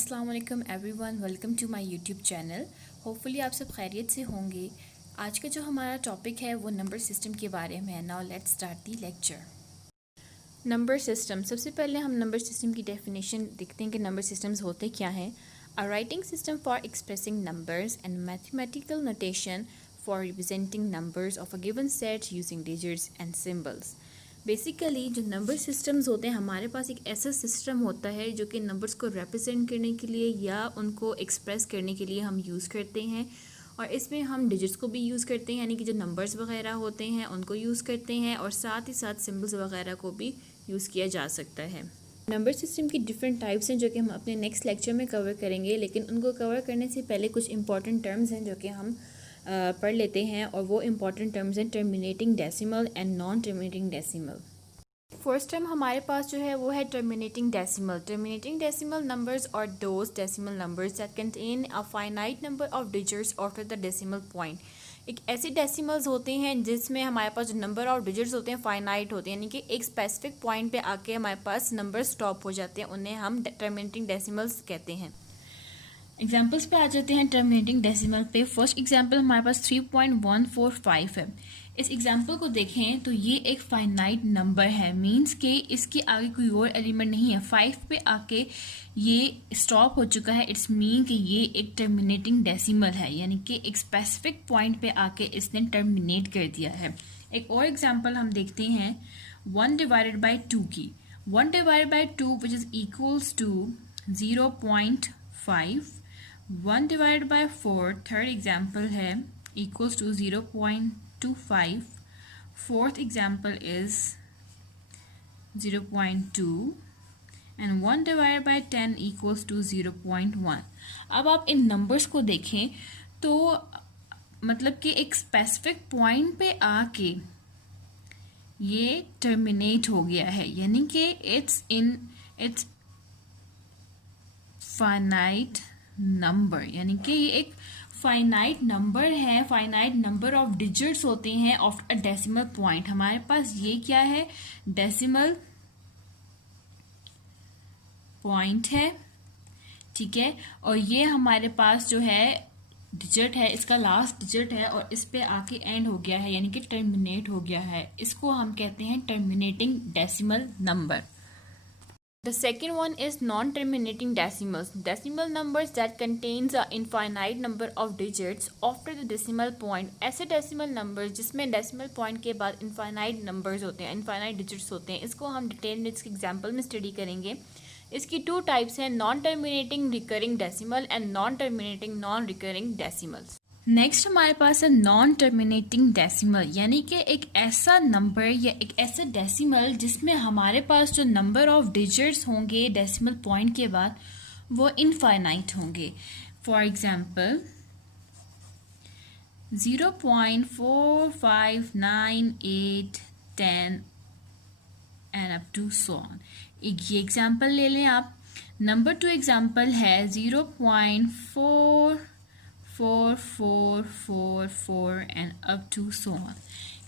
अस्सलाम वालेकुम everyone, welcome to my YouTube channel. Hopefully आप सब खैरियत से होंगे। आज का जो हमारा टॉपिक है वो नंबर सिस्टम के बारे में है। Now let's start the lecture. Number system, सबसे पहले हम नंबर सिस्टम की डेफिनेशन देखते हैं कि नंबर सिस्टम्स होते क्या हैं। A writing system for expressing numbers and mathematical notation for representing numbers of a given set using digits and symbols. Basically जो नंबर सिस्टम्स होते हैं, हमारे पास एक ऐसा सिस्टम होता है जो कि नंबर्स को रिप्रेजेंट करने के लिए या उनको एक्सप्रेस करने के लिए हम यूज़ करते हैं। और इसमें हम डिजिट्स को भी यूज़ करते हैं, यानी कि जो नंबर्स वगैरह होते हैं उनको यूज़ करते हैं, और साथ ही साथ सिम्बल्स वगैरह को भी यूज़ किया जा सकता है। नंबर सिस्टम की डिफरेंट टाइप्स हैं जो कि हम अपने नेक्स्ट लेक्चर में कवर करेंगे, लेकिन उनको कवर करने से पहले कुछ इंपॉर्टेंट टर्म्स हैं जो कि हम पढ़ लेते हैं। और वो इम्पॉर्टेंट टर्म्स हैं terminating decimal and non terminating decimal. First term हमारे पास जो है वो है terminating decimal. Terminating decimal numbers और those decimal numbers that contain a finite number of digits after the decimal point. एक ऐसे डेसिमल्स होते हैं जिसमें हमारे पास जो नंबर ऑफ डिजिट्स होते हैं फाइनाइट होते हैं, यानी कि एक स्पेसिफिक पॉइंट पे आके हमारे पास नंबर स्टॉप हो जाते हैं, उन्हें हम टर्मिनेटिंग डेसिमल्स कहते हैं। एग्जाम्पल्स पे आ जाते हैं टर्मिनेटिंग डेसिमल पे। फर्स्ट एग्जाम्पल हमारे पास 3.145 है। इस एग्जाम्पल को देखें तो ये एक फाइनाइट नंबर है, मींस के इसके आगे कोई और एलिमेंट नहीं है। 5 पे आके ये स्टॉप हो चुका है, इट्स मीन कि ये एक टर्मिनेटिंग डेसिमल है, यानी कि एक स्पेसिफिक पॉइंट पे आके इसने टर्मिनेट कर दिया है। एक और एग्जाम्पल हम देखते हैं 1 डिवाइडेड बाई 2 की। 1 divided by 2 which is equals to 0.5। 1 divided by 4 third example है equals to 0.25। Fourth example is 0.2 and 1 divided by 10 equals to 0.1। अब आप इन नंबर्स को देखें तो मतलब कि एक स्पेसिफिक पॉइंट पे आके ये टर्मिनेट हो गया है, यानी कि इट्स फाइनाइट नंबर, यानी कि ये एक फाइनाइट नंबर है। फाइनाइट नंबर ऑफ डिजिट्स होते हैं ऑफ अ डेसिमल पॉइंट। हमारे पास ये क्या है, डेसिमल पॉइंट है, ठीक है। और ये हमारे पास जो है डिजिट है, इसका लास्ट डिजिट है और इस पे आके एंड हो गया है, यानी कि टर्मिनेट हो गया है। इसको हम कहते हैं terminating decimal number. The second one is non-terminating decimals. Decimal numbers that contains a infinite number of digits after the decimal point. ऐसे decimal numbers जिसमें decimal point के बाद infinite numbers होते हैं, infinite digits होते हैं, इसको हम डिटेल में इसके एग्जाम्पल में स्टडी करेंगे। इसकी 2 टाइप्स हैं, non terminating recurring decimal and non terminating non recurring decimals. Next हमारे पास है नॉन टर्मिनेटिंग डेसिमल, यानी कि एक ऐसा नंबर या एक ऐसा डेसिमल जिसमें हमारे पास जो नंबर ऑफ डिजिट्स होंगे डेसिमल पॉइंट के बाद वो इनफाइनाइट होंगे। For example 0.4598 10 and up to so on. एक ये एग्जांपल ले लें आप। नंबर 2 एग्जांपल है 0.4444 and up to so on.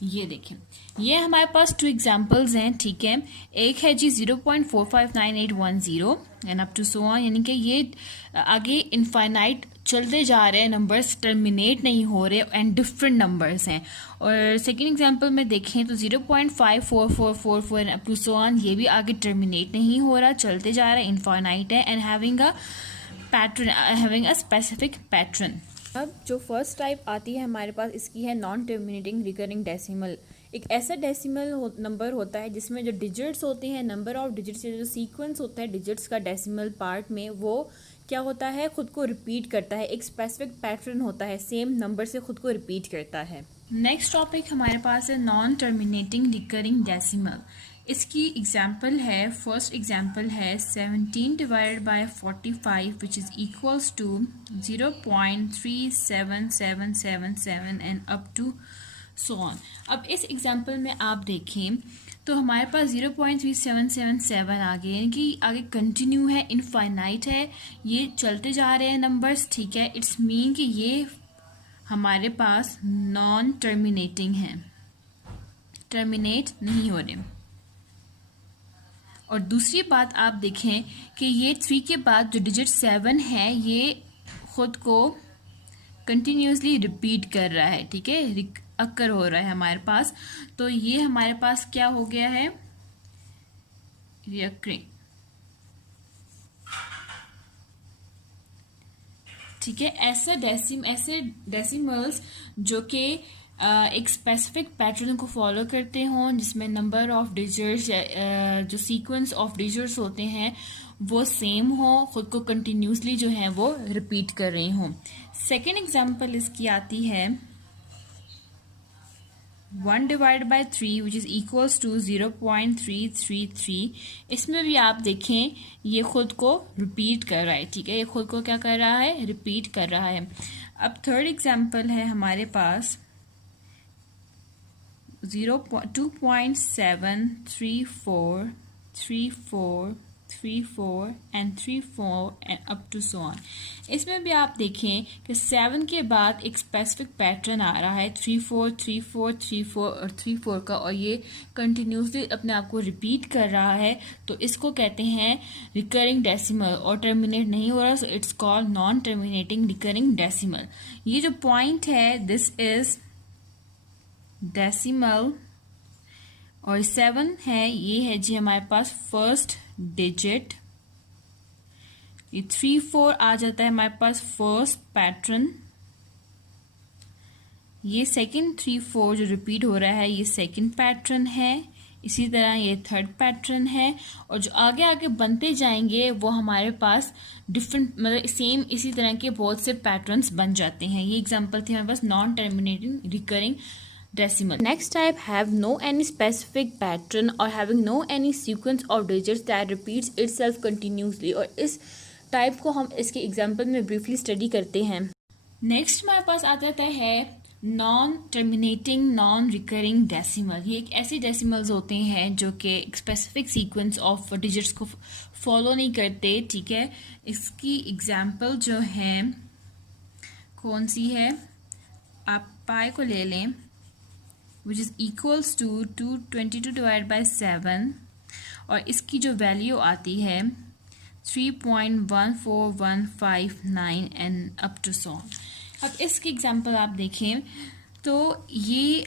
ये देखें, ये हमारे पास 2 एग्जांपल्स हैं, ठीक है। एक है जी 0.459810 and up to so on, यानी कि ये आगे इनफाइनाइट चलते जा रहे हैं, नंबर्स टर्मिनेट नहीं हो रहे एंड डिफरेंट नंबर्स हैं। और सेकेंड एग्जांपल में देखें तो 0.5444 and up to so on, ये भी आगे टर्मिनेट नहीं हो रहा, चलते जा रहा है, इनफाइनाइट है and having a pattern, having a specific pattern. अब जो फर्स्ट टाइप आती है हमारे पास, इसकी है नॉन टर्मिनेटिंग रिकरिंग डेसिमल। एक ऐसा डेसिमल नंबर होता है जिसमें जो डिजिट्स होते हैं, नंबर ऑफ डिजिट्स, जो सीक्वेंस होता है डिजिट्स का डेसिमल पार्ट में, वो क्या होता है, खुद को रिपीट करता है, एक स्पेसिफिक पैटर्न होता है, सेम नंबर से खुद को रिपीट करता है। नेक्स्ट टॉपिक हमारे पास है नॉन टर्मिनेटिंग रिकरिंग डेसिमल। इसकी एग्जाम्पल है, फर्स्ट एग्जाम्पल है 17 divided by 45 which is equals to 0.37777 and up to so on. अब इस एग्जाम्पल में आप देखें तो हमारे पास 0.3777 आगे, यानी कि आगे कंटिन्यू है, इनफाइनाइट है, ये चलते जा रहे हैं नंबर्स, ठीक है। इट्स मीन कि ये हमारे पास नॉन टर्मिनेटिंग है, टर्मिनेट नहीं हो रहे। और दूसरी बात आप देखें कि ये 3 के बाद जो डिजिट 7 है ये ख़ुद को कंटिन्यूसली रिपीट कर रहा है, ठीक है, अक्कर हो रहा है हमारे पास। तो ये हमारे पास क्या हो गया है, रिकरिंग, ठीक है। ऐसे डेसिमल्स जो कि एक स्पेसिफिक पैटर्न को फॉलो करते हों, जिसमें नंबर ऑफ डिजिट्स जो सीक्वेंस ऑफ डिजिट्स होते हैं वो सेम हो, खुद को कंटिन्यूसली जो है वो रिपीट कर रही हों। सेकेंड एग्जांपल इसकी आती है 1 divide by 3 which is equals to 0.333। इसमें भी आप देखें ये खुद को रिपीट कर रहा है, ठीक है, ये खुद को क्या कर रहा है, रिपीट कर रहा है। अब थर्ड एग्जांपल है हमारे पास 2.73434 and 34 and up to so on. इसमें भी आप देखें कि 7 के बाद एक स्पेसिफिक पैटर्न आ रहा है 34 34 34 और 34 का, और ये कंटिन्यूसली अपने आप को रिपीट कर रहा है। तो इसको कहते हैं रिकरिंग डेसिमल, और टर्मिनेट नहीं हो रहा, so it's called non terminating recurring decimal. ये जो पॉइंट है दिस इज डेसिमल, और 7 है, ये है जी हमारे पास फर्स्ट डिजिट। ये 34 आ जाता है हमारे पास फर्स्ट पैटर्न, ये सेकंड 34 जो रिपीट हो रहा है ये सेकंड पैटर्न है, इसी तरह ये थर्ड पैटर्न है, और जो आगे आगे बनते जाएंगे वो हमारे पास डिफरेंट मतलब सेम इसी तरह के बहुत से पैटर्न्स बन जाते हैं। ये एग्जांपल थी हमारे पास non terminating recurring decimal. Next type have no any specific pattern or having no any sequence of digits that repeats itself continuously, और इस टाइप को हम इसके एग्जांपल में ब्रीफली स्टडी करते हैं। नेक्स्ट हमारे पास आ जाता है non terminating non recurring decimal. ये एक ऐसे डेसिमल्स होते हैं जो कि स्पेसिफिक सीक्वेंस ऑफ डिजिट्स को फॉलो नहीं करते, ठीक है। इसकी एग्जांपल जो है कौन सी है, आप पाई को ले लें which is equals to 222 divided by 7, और इसकी जो वैल्यू आती है 3.14159 एंड अप टू सो। अब इसकी एग्जांपल आप देखें तो ये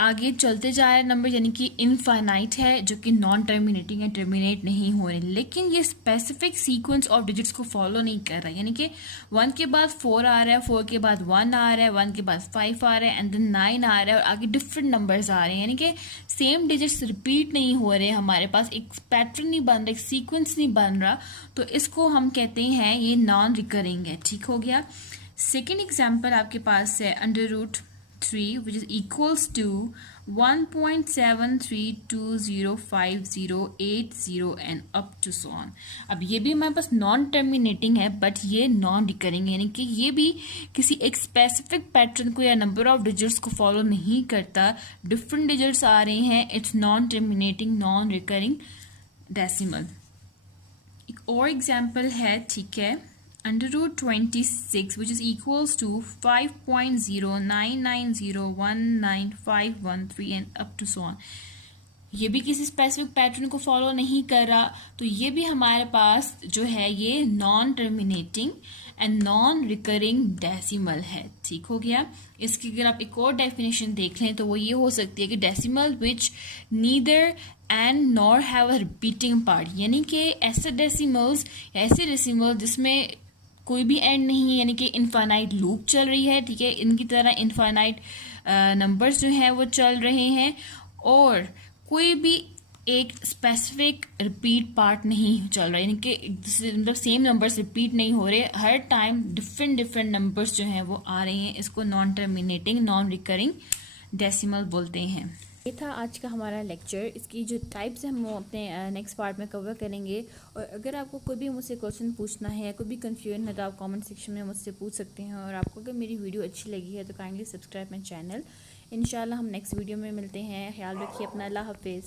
आगे चलते जा रहे नंबर, यानी कि इनफाइनाइट है, जो कि नॉन टर्मिनेटिंग है, टर्मिनेट नहीं हो रहे, लेकिन ये स्पेसिफिक सीक्वेंस ऑफ डिजिट्स को फॉलो नहीं कर रहा है। यानी कि 1 के बाद 4 आ रहा है, 4 के बाद 1 आ रहा है, 1 के बाद 5 आ रहा है, एंड देन 9 आ रहा है, और आगे डिफरेंट नंबर्स आ रहे हैं। यानी कि सेम डिजिट्स रिपीट नहीं हो रहे, हमारे पास एक पैटर्न नहीं बन रहा, एक सीक्वेंस नहीं बन रहा, तो इसको हम कहते हैं ये नॉन रिकरिंग है, ठीक हो गया। सेकेंड एग्जाम्पल आपके पास है √3 which is equals to 1.73205080 and up to so on। अब ये भी हमारे पास नॉन टर्मिनेटिंग है, बट ये नॉन रिकरिंग है, यानी कि ये भी किसी एक स्पेसिफिक पैटर्न को या नंबर ऑफ डिजिट्स को फॉलो नहीं करता, डिफरेंट डिजिट्स आ रहे हैं, it's non terminating non recurring decimal. एक और एग्जाम्पल है, ठीक है, √26 which is equals to 5.0990195113 and up to so on। ये भी किसी स्पेसिफिक पैटर्न को फॉलो नहीं कर रहा, तो ये भी हमारे पास जो है ये non terminating and non recurring decimal है, ठीक हो गया। इसकी अगर आप एक और डेफिनेशन देख लें तो वो ये हो सकती है कि decimal which neither and nor have a repeating part, यानी कि ऐसे डेसिमल्स जिसमें कोई भी एंड नहीं है, यानी कि इनफाइनाइट लूप चल रही है, ठीक है, इनकी तरह इनफाइनाइट नंबर्स जो हैं वो चल रहे हैं, और कोई भी एक स्पेसिफिक रिपीट पार्ट नहीं चल रहा है, यानी कि मतलब सेम नंबर्स रिपीट नहीं हो रहे, हर टाइम डिफरेंट नंबर्स जो हैं वो आ रहे हैं। इसको non terminating non recurring decimal बोलते हैं। ये था आज का हमारा लेक्चर। इसकी जो टाइप्स हैं हम वो अपने नेक्स्ट पार्ट में कवर करेंगे, और अगर आपको कोई भी मुझसे क्वेश्चन पूछना है, कोई भी कंफ्यूजन है, तो आप कमेंट सेक्शन में मुझसे पूछ सकते हैं। और आपको अगर मेरी वीडियो अच्छी लगी है तो काइंडली सब्सक्राइब माई चैनल। इंशाल्लाह हम नेक्स्ट वीडियो में मिलते हैं। ख्याल रखिए अपना, अल्लाह हाफिज़।